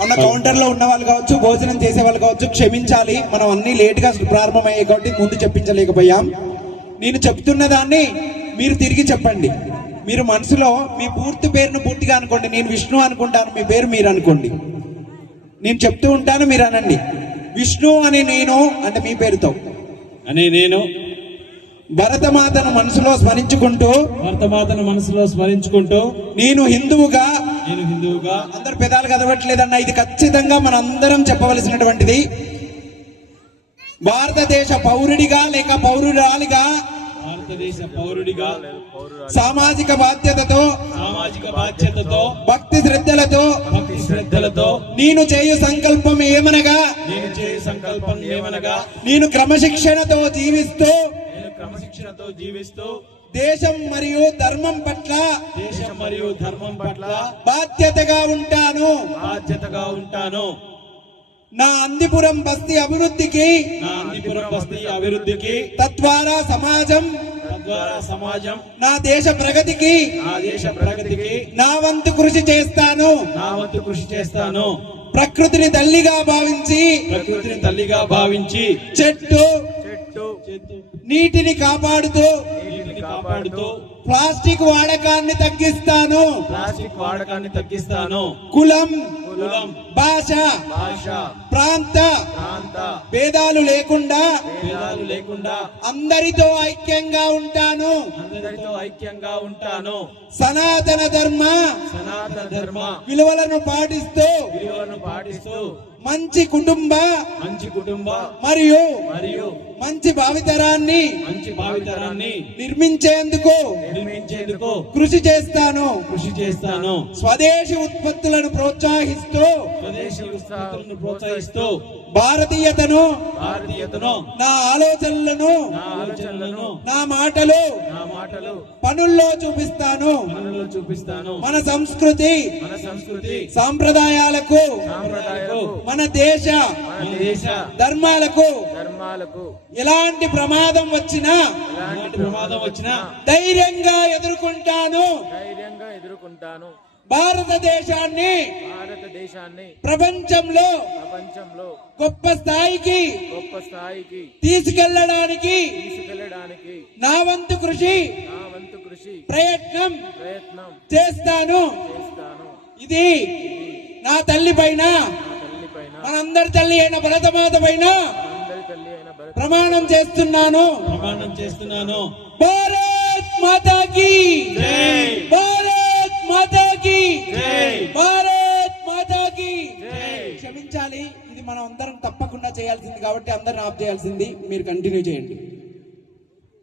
మన కౌంటర్ లో ఉన్న వాళ్ళు కావచ్చు, భోజనం చేసే వాళ్ళు కావచ్చు, క్షమించాలి, మనం అన్ని లేట్ గా ప్రారంభమయ్యాయి కాబట్టి ముందు చెప్పించలేకపోయాం. నేను చెప్తున్న దాన్ని మీరు తిరిగి చెప్పండి. మీరు మనసులో మీ పూర్తి పేరును పూర్తిగా అనుకోండి. నేను విష్ణు అనుకుంటాను, మీ పేరు మీరు అనుకోండి. నేను చెప్తూ ఉంటాను, మీరు అనండి. విష్ణు అని నేను అంటే మీ పేరుతో అని నేను భరతమాతను మనసులో స్మరించుకుంటూ నేను హిందువుగా అందరు పెదాలు కదవట్లేదన్న, ఇది ఖచ్చితంగా మన అందరం చెప్పవలసినటువంటిది. భారతదేశ పౌరుడిగా లేక పౌరురాలిగా సామాజిక బాధ్యతతో భక్తి శ్రద్ధలతో నేను చేయు సంకల్పం ఏమనగా నేను క్రమశిక్షణతో జీవిస్తూ దేశం మరియు ధర్మం పట్ల బాధ్యతగా ఉంటాను. నా అందిపురం బస్తీ అభివృద్ధికి తద్వారా సమాజం నా దేశ ప్రగతికి నా వంతు కృషి చేస్తాను. ప్రకృతిని తల్లిగా భావించి చెట్టు నీటిని కాపాడుతూ ప్లాస్టిక్ వాడకాన్ని తగ్గిస్తాను. కులం భాష ప్రాంత భేదాలు లేకుండా అందరితో ఐక్యంగా ఉంటాను. సనాతన ధర్మ విలువలను పాటిస్తూ మంచి కుటుంబ మరియు మంచి భావితరాన్ని నిర్మించేందుకు కృషి చేస్తాను. స్వదేశీ ఉత్పత్తులను ప్రోత్సహిస్తూ భారతీయతను నా ఆలోచనలను నా మాటలు పనుల్లో చూపిస్తాను. మన సంస్కృతి సాంప్రదాయాలకు మన దేశ ధర్మాలకు ఎలాంటి ప్రమాదం వచ్చినా ధైర్యంగా ఎదుర్కొంటాను. భారతదేశాన్ని ప్రపంచంలో గొప్ప స్థాయికి తీసుకెళ్లడానికి నా వంతు కృషి ప్రయత్నం చేస్తాను. ఇది నా తల్లి పైన మనందరి తల్లి అయిన భరతమాత పైన ప్రమాణం చేస్తున్నాను. భారత్ మాతాకి భారత్ మాతాకి భారత్ మాతాకి. క్షమించాలి, ఇది మనం అందరం తప్పకుండా చేయాల్సింది కాబట్టి అందరిని ఆప్ చేయాల్సింది. మీరు కంటిన్యూ చేయండి.